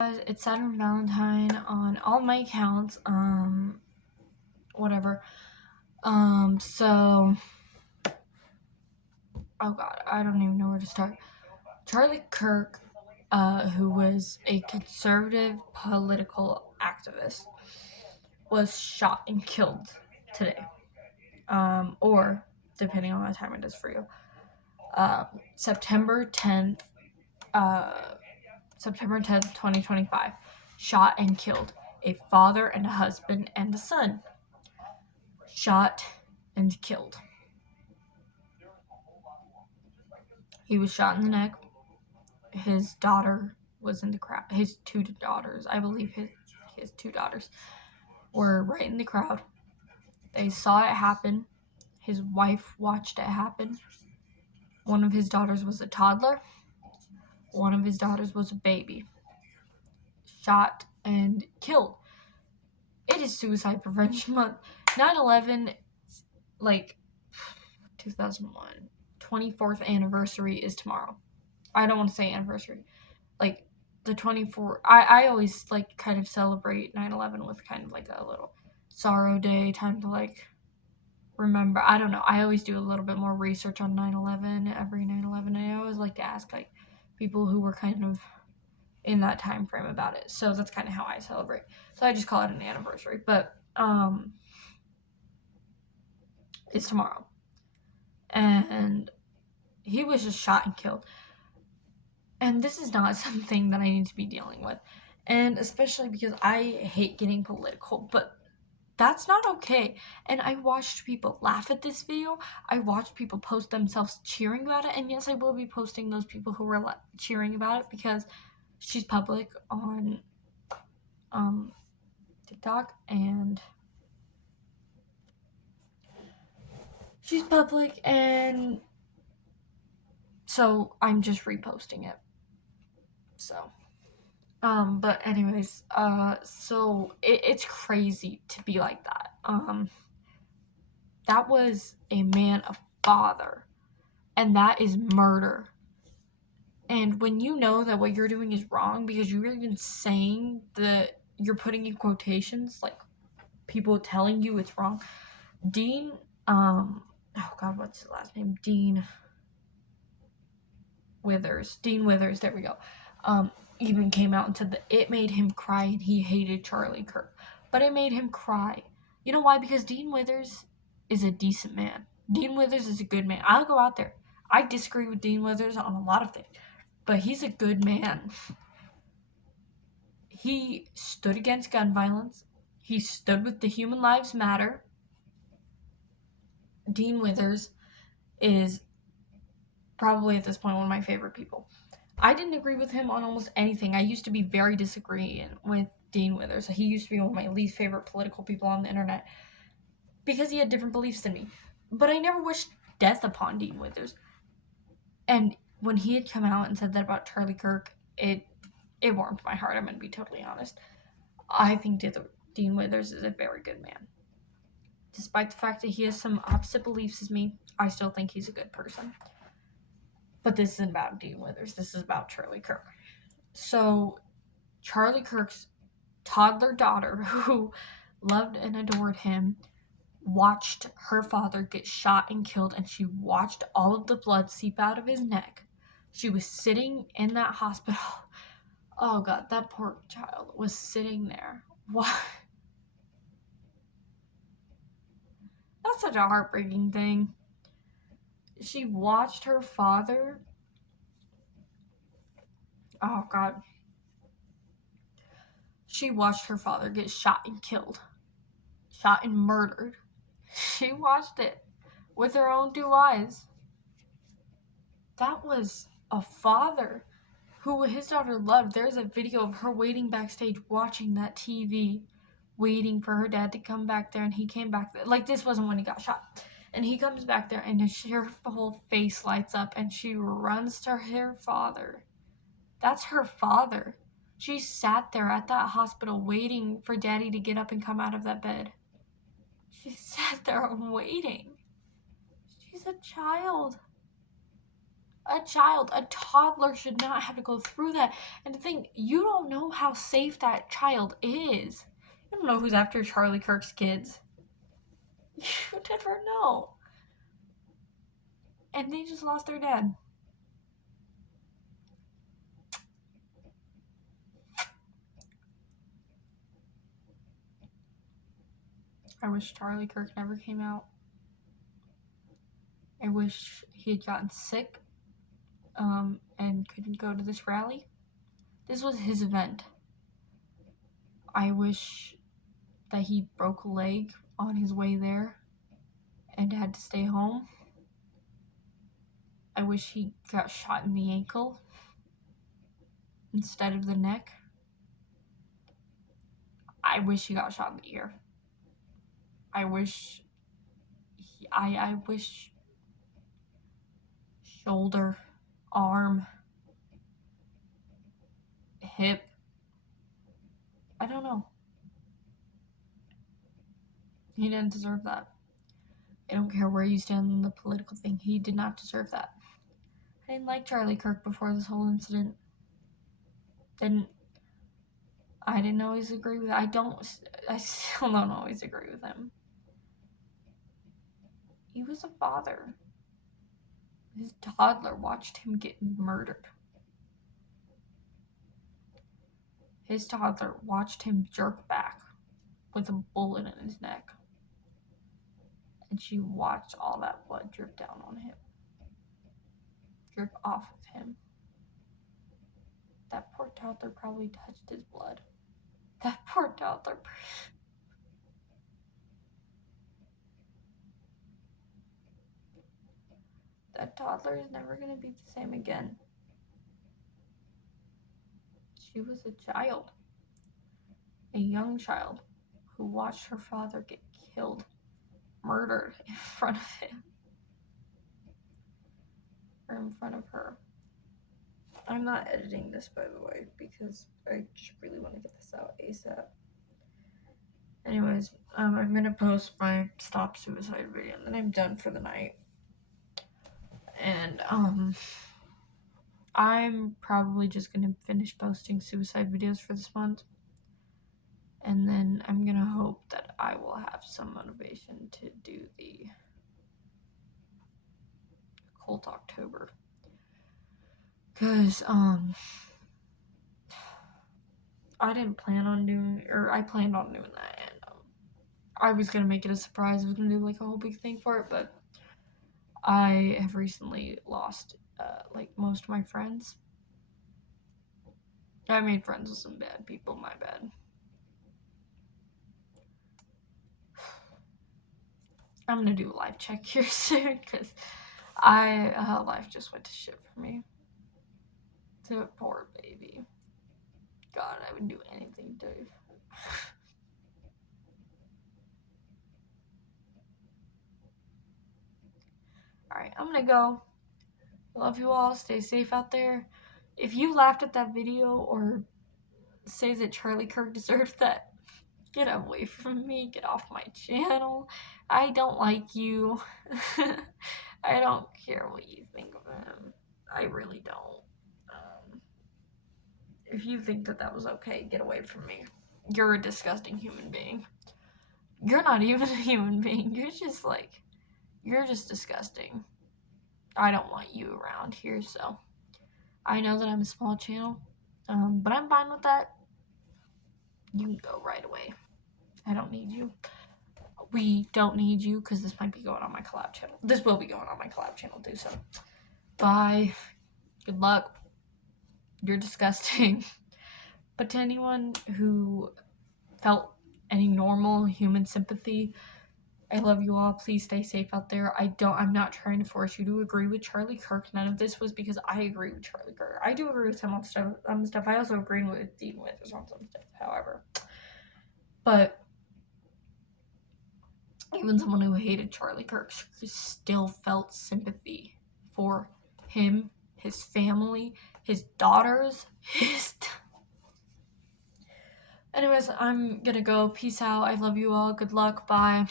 It's Saturn Valentine on all my accounts. Whatever. So, oh god, I don't even know where to start. Charlie Kirk, who was a conservative political activist, was shot and killed today. Or depending on what time it is for you. September 10th, September 10th, 2025. Shot and killed. A father and a husband and a son. Shot and killed. He was shot in the neck. His daughter was in the crowd. His two daughters, I believe his two daughters, were right in the crowd. They saw it happen. His wife watched it happen. One of his daughters was a toddler. One of his daughters was a baby. Shot and killed. It is Suicide Prevention Month. 9/11, like 2001, 24th anniversary is tomorrow. I don't want to say anniversary. Like the 24th. I always like kind of celebrate 9/11 with kind of like a little sorrow day, time to like remember. I don't know. I always do a little bit more research on 9/11 every 9/11. I always like to ask like people who were kind of in that time frame about it. So that's kind of how I celebrate. So I just call it an anniversary. But it's tomorrow. And he was just shot and killed. And this is not something that I need to be dealing with. And especially because I hate getting political, but that's not okay. And I watched people laugh at this video. I watched people post themselves cheering about it. And yes, I will be posting those people who were cheering about it because she's public on TikTok and she's public, and so I'm just reposting it. So but anyways, so it's crazy to be like that. That was a man, a father, and that is murder. And when you know that what you're doing is wrong because you're even saying that you're putting in quotations like people telling you it's wrong. Dean, oh god, what's his last name? Dean Withers, there we go. Even came out and said that it made him cry and he hated Charlie Kirk. But it made him cry. You know why? Because Dean Withers is a decent man. Dean Withers is a good man. I'll go out there. I disagree with Dean Withers on a lot of things, but he's a good man. He stood against gun violence. He stood with the Human Lives Matter. Dean Withers is probably at this point one of my favorite people. I didn't agree with him on almost anything. I used to be very disagreeing with Dean Withers. He used to be one of my least favorite political people on the internet because he had different beliefs than me. But I never wished death upon Dean Withers. And when he had come out and said that about Charlie Kirk, it warmed my heart. I'm going to be totally honest. I think Dean Withers is a very good man. Despite the fact that he has some opposite beliefs as me, I still think he's a good person. But this isn't about Dean Withers. This is about Charlie Kirk. So, Charlie Kirk's toddler daughter, who loved and adored him, watched her father get shot and killed, and she watched all of the blood seep out of his neck. She was sitting in that hospital. Oh god, that poor child was sitting there. What? That's such a heartbreaking thing. She watched her father. Oh god. She watched her father get shot and killed. Shot and murdered. She watched it with her own two eyes. That was a father who his daughter loved. There's a video of her waiting backstage watching that TV, waiting for her dad to come back there, and he came back there. Like, this wasn't when he got shot. And he comes back there, and her whole face lights up, and she runs to her father. That's her father. She sat there at that hospital waiting for daddy to get up and come out of that bed. She sat there waiting. She's a child. a child, a toddler should not have to go through that. And to think, you don't know how safe that child is. You don't know who's after Charlie Kirk's kids. You never know. And they just lost their dad. I wish Charlie Kirk never came out. I wish he had gotten sick and couldn't go to this rally. This was his event. I wish that he broke a leg on his way there and had to stay home. I wish he got shot in the ankle instead of the neck. I wish he got shot in the ear. I wish I wish shoulder, arm, hip. I don't know. He didn't deserve that. I don't care where you stand on the political thing. He did not deserve that. I didn't like Charlie Kirk before this whole incident. I didn't always agree with. I still don't always agree with him. He was a father. His toddler watched him get murdered. His toddler watched him jerk back with a bullet in his neck. And she watched all that blood drip down on him. Drip off of him. That poor toddler probably touched his blood. That poor toddler. That toddler is never going to be the same again. She was a child. A young child who watched her father get killed, murdered in front of him. Or in front of her. I'm not editing this, by the way, because I just really want to get this out ASAP. Anyways, I'm gonna post my stop suicide video, and then I'm done for the night. And I'm probably just gonna finish posting suicide videos for this month, and then I'm gonna hope that I will have some motivation to do the Cult October, cause I didn't plan on doing, or I planned on doing that, and I was gonna make it a surprise. I was gonna do like a whole big thing for it, but I have recently lost like most of my friends. I made friends with some bad people, my bad. I'm gonna do a life check here soon, because life just went to shit for me. The poor baby. God, I would do anything to. Alright, I'm gonna go. Love you all. Stay safe out there. If you laughed at that video or say that Charlie Kirk deserved that, get away from me. Get off my channel. I don't like you. I don't care what you think of him. I really don't. If you think that that was okay, get away from me. You're a disgusting human being. You're not even a human being. You're just disgusting. I don't want you around here, so I know that I'm a small channel, but I'm fine with that. You can go right away. I don't need you. We don't need you, because this might be going on my collab channel. This will be going on my collab channel too, so bye. Good luck. You're disgusting. But to anyone who felt any normal human sympathy, I love you all. Please stay safe out there. I'm not trying to force you to agree with Charlie Kirk. None of this was because I agree with Charlie Kirk. I do agree with him on stuff. I also agree with Dean Withers on some stuff, however. But even someone who hated Charlie Kirk still felt sympathy for him, his family, his daughters, Anyways, I'm gonna go. Peace out. I love you all. Good luck. Bye.